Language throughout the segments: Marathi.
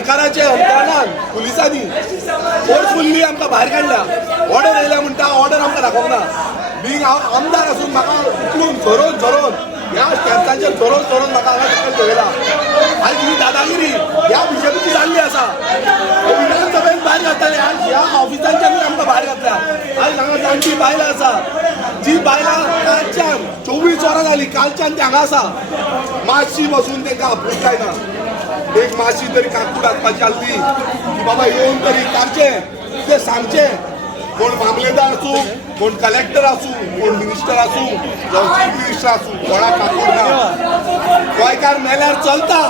सरकाराच्या यंत्रणान पुलिसांनी फोर्सफुल्ली आमकां भायर काडल्या. ऑर्डर येयल्या म्हणटा ऑर्डर आमकां दाखोवंक ना. बींग हांव आमदार आसून म्हाका उखलून झरोन ह्या स्टॅम्पाचेर झरोन म्हाका हांगा सकयल दवयला. आयज ही दादागिरी ह्या बीजेपीची जाल्ली आसा. विधानसभेत भायर घातले आयज ह्या ऑफिसांच्यानूय आमकां भायर घातल्या. आयज हांगा जाणटी बायलां आसा जी बायलां कालच्यान 24 वरां जालीं कालच्यान ती हांगा आसा. मातशी बसून तांकां अप्रूव जायना. एक मातशी तरी काकूड हाडपाची आसली की बाबा येवन तरी काडचें तें सांगचें. कोण मामलेदार आसूं कोण कलेक्टर आसूं कोण मिनिस्टर आसूं जावं चीफ मिनिस्टर आसूं कोणाक काकूड ना. गोंयकार मेल्यार चलता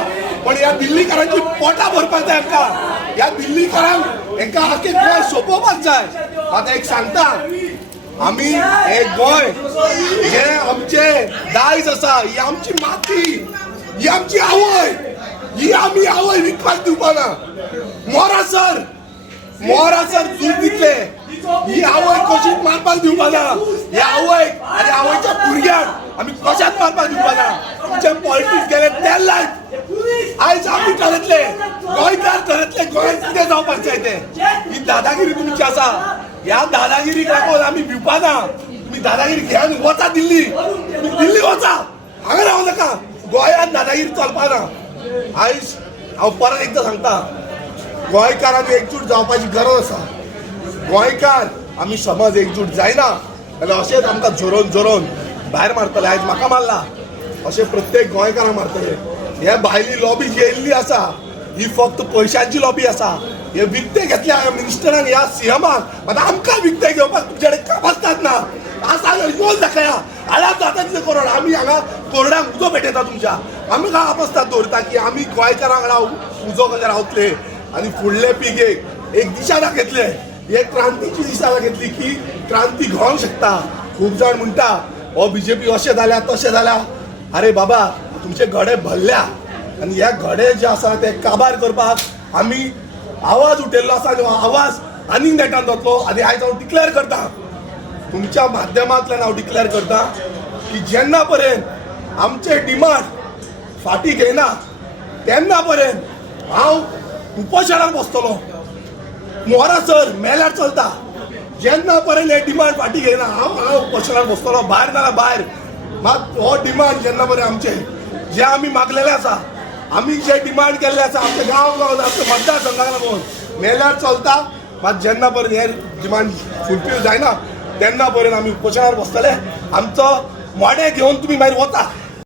पण ह्या दिल्लीकारांची पोटां भरपाक जाय हांकां. ह्या दिल्लीकारांक हांकां आख्खें गोंय सोंपोवपाक जाय. आतां एक सांगता आमी हे गोंय जे आमचे दायज आसा ही आमची माती ही आमची आवय ही आमी आवय विकपाक दिवपाना. मोरासर दूध दितले ही आवय कशीच मारपाक दिवपाना. ह्या आवयक आनी आवयच्या भुरग्यांक आमी कशाच मारपाक दिवपाना. तुमचे पॉलिटिक्स गेले ते लायफ आयज आमी ठरतले गोंयकार ठरतले गोंयांत कितें जावपाक जाय तें. ही दादागिरी तुमची आसा. ह्या दादागिरीक लागून आमी भिवपाना. तुमी दादागिरी घेवन वचा दिल्ली. तुमी दिल्ली वचा हांगा रावं नाका. गोंयांत दादागिरी चलपाना. आयज हांव परत एकदां सांगता गोंयकारांनी एकजूट जावपाची गरज आसा. गोंयकार आमी समज एकजूट जायना जाल्यार अशेंच आमकां झरोन भायर मारतले. आयज म्हाका मारला अशें प्रत्येक गोंयकारांक मारतले. हे भायली लॉबी जी येयल्ली आसा ही फक्त पयशांची लॉबी आसा. हे विकते घेतल्या मिनिस्टरांक ह्या सीएमाक आतां आमकां विकते घेवपाक तुमचे कडेन काम आसतात ना. आसा येवन दाखया हाडा जाता तितले करोड. आमी हांगा कोर्टाक उजो पेटयता तुमच्या. आमकां आपस्ताद दवरता की आमी गोंयकारांक वांगडा उजो कशें रावतले आनी फुडले पिळगेक एक दिशा दाखयतले. एक क्रांतीची दिशा दाखयतली की क्रांती घडोवंक शकता. खूब जाण म्हणटा हो बीजेपी अशें जाल्या तशें जाल्या. अरे बाबा तुमचे घडे भरल्या आनी हे घडे जे आसा ते काबार करपाक आमी आवाज उठयल्लो आसा. आनी आवाज आनीक नेटान जातलो. आनी आयज हांव डिक्लेअर करता तुमच्या माध्यमांतल्यान हांव डिक्लेअर करता की जेन्ना पर्यंत आमचे डिमांड फाटी घेयना तेन्ना पर्यंत हांव उपोशणाक बसतलो. मोरासर मेल्यार चलता. जेन्ना पर्यंत हे डिमांड फाटी घेयना हांव उपोशणाक बसतलो. भायर नाल्यार भायर. मात हो डिमांड जेन्ना पर्यंत आमचे जे आमी मागलेले आसा आमी जे डिमांड केल्ले आसा आमचे गांव आमच्या मतदारसंघाक लागून मेल्यार चलता. मात जेन्ना पर्यंत हे डिमांड फुलफील जायना तेन्ना पर्यंत आमी उपोशणार बसतले. आमचो मोडे घेवन तुमी मागीर वता.